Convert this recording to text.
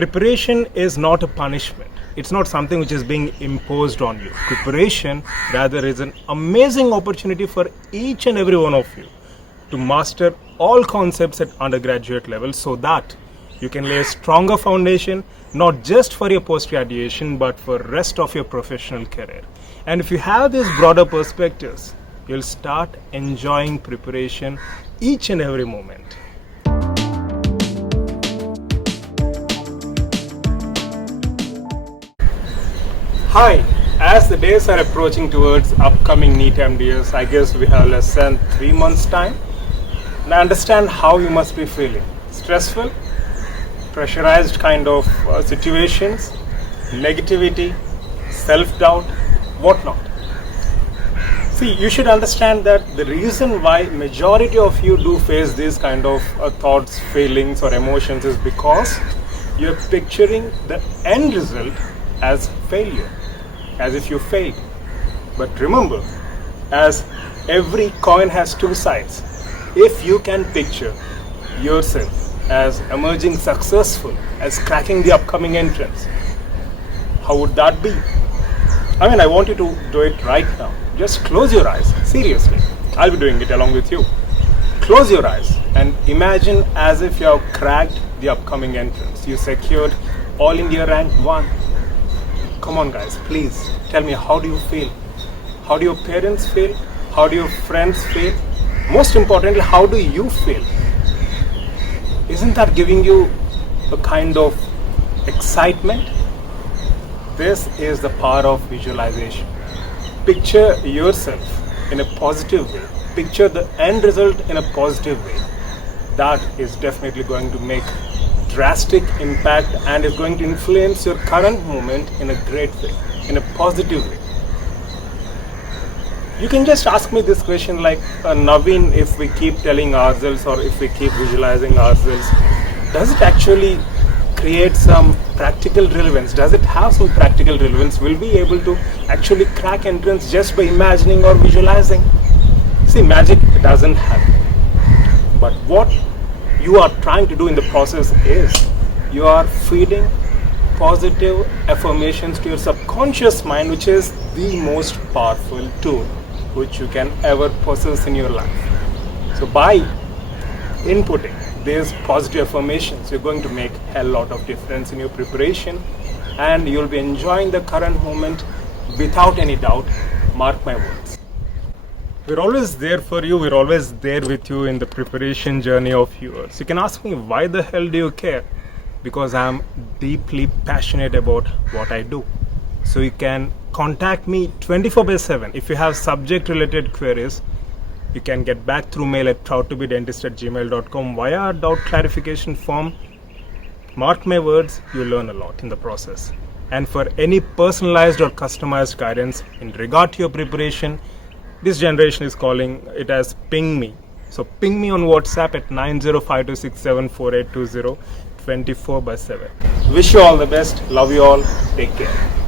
Preparation is not a punishment. It's not something which is being imposed on you. Preparation rather is an amazing opportunity for each and every one of you to master all concepts at undergraduate level so that you can lay a stronger foundation not just for your post-graduation but for rest of your professional career. And if you have these broader perspectives, you'll start enjoying preparation each and every moment. Hi, as the days are approaching towards upcoming NEET MDS, I guess we have less than 3 months time. And I understand how you must be feeling. Stressful, pressurized kind of situations, negativity, self-doubt, whatnot. See, you should understand that the reason why majority of you do face these kind of thoughts, feelings or emotions is because you're picturing the end result as failure, as if you failed. But remember, as every coin has two sides, if you can picture yourself as emerging successful, as cracking the upcoming entrance, how would that be? I want you to do it right now. Just close your eyes, seriously. I'll be doing it along with you. Close your eyes and imagine as if you have cracked the upcoming entrance. You secured All India Rank 1. Come on guys, please tell me, how do you feel? How do your parents feel? How do your friends feel? Most importantly, how do you feel? Isn't that giving you a kind of excitement? This is the power of visualization. Picture yourself in a positive way. Picture the end result in a positive way. That is definitely going to make drastic impact and is going to influence your current moment in a great way, in a positive way. You can just ask me this question like, Naveen, if we keep telling ourselves or if we keep visualizing ourselves, does it actually create some practical relevance? Does it have some practical relevance? Will we be able to actually crack entrance just by imagining or visualizing? See, magic doesn't happen. But what you are trying to do in the process is you are feeding positive affirmations to your subconscious mind, which is the most powerful tool which you can ever possess in your life. So by inputting these positive affirmations, you're going to make a hell lot of difference in your preparation and you'll be enjoying the current moment without any doubt. Mark my words. We're always there for you. We're always there with you in the preparation journey of yours. You can ask me, why the hell do you care? Because I'm deeply passionate about what I do. So you can contact me 24/7. If you have subject related queries, you can get back through mail at proudtobedentist@gmail.com via doubt clarification form. Mark my words, you learn a lot in the process. And for any personalized or customized guidance in regard to your preparation, this generation is calling it as ping me. So ping me on WhatsApp at 9052674820 24/7. Wish you all the best. Love you all. Take care.